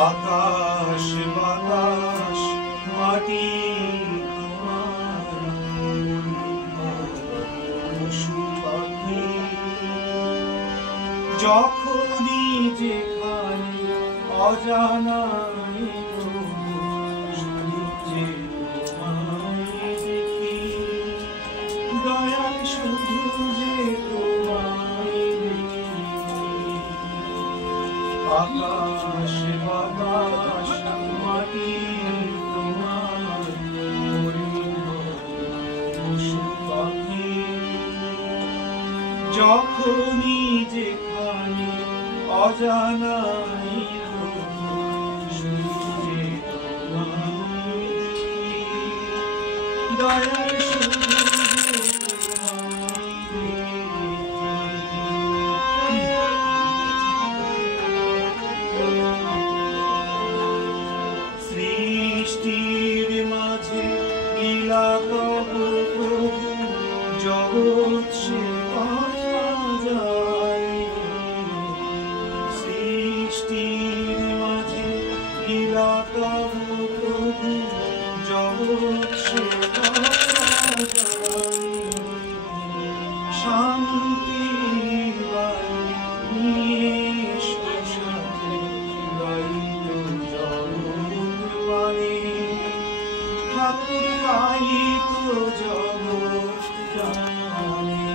আকাশ বাতাস মাটি পশু পাখি যখনই যেখানে অজানা দয়াল শুধু যে তোমায় দেখি আকাশ বাতাস মাটি তোমার পশু পাখি যখনই যেখানে অজানা দয়াল শুধু সৃষ্টির মাঝে লীলা তব প্রভু জগৎ সে কথা যায় সৃষ্টির মাঝে লীলা তব প্রভু জগৎ সে কথা যায় শান্তির বাণী নিয়ে সাথে গাইল জগৎ বাণী ঠাকুর গাইত জগৎ জানে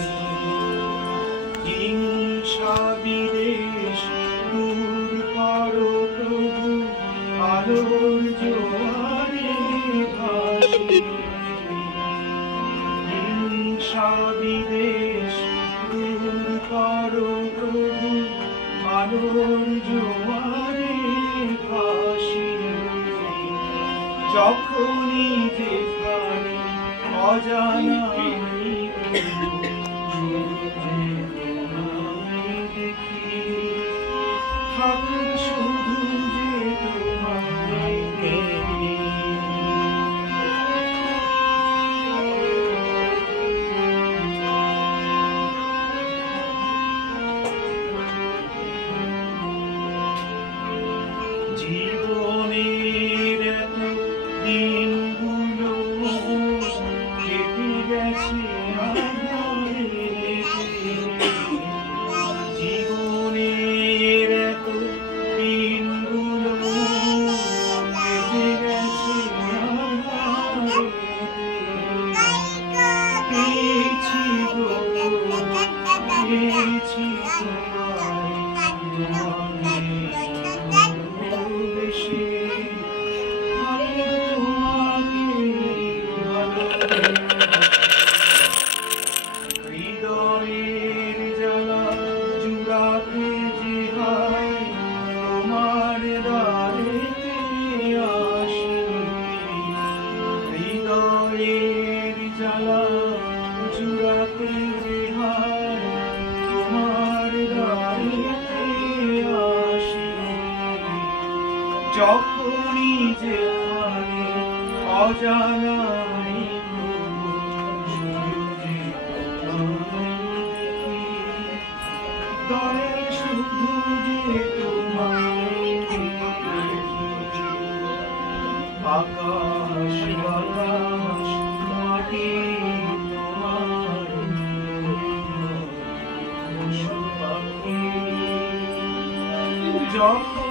হিংসা বিদেশ দূর করো প্রভু আলোর জোয়ারে ভাসি হিংসা বিদেশ দূর করো প্রভু আলোর জোয়ারে ভাসি যখনই যেখানে অজানা দেখি ঠাকুর শুধু যে তোমায় দেখি জীবনের এত দিনগুলো কেটে গেছে জীবনের এত দিনগুলো কেটে গেছে পেয়েছি গো পেয়েছি হৃদয়ের জ্বালা জুড়াতে যে হয় তোমার দ্বারেতে আসি হৃদয়ের জ্বালা জুড়াতে যে হয় তোমার দ্বারেতে আসি যখনই যেখানে অজানা দয়াল শুধু যে তোমায় দেখি আকাশ বাতাস মাটি তোমার পশু পাখি যখন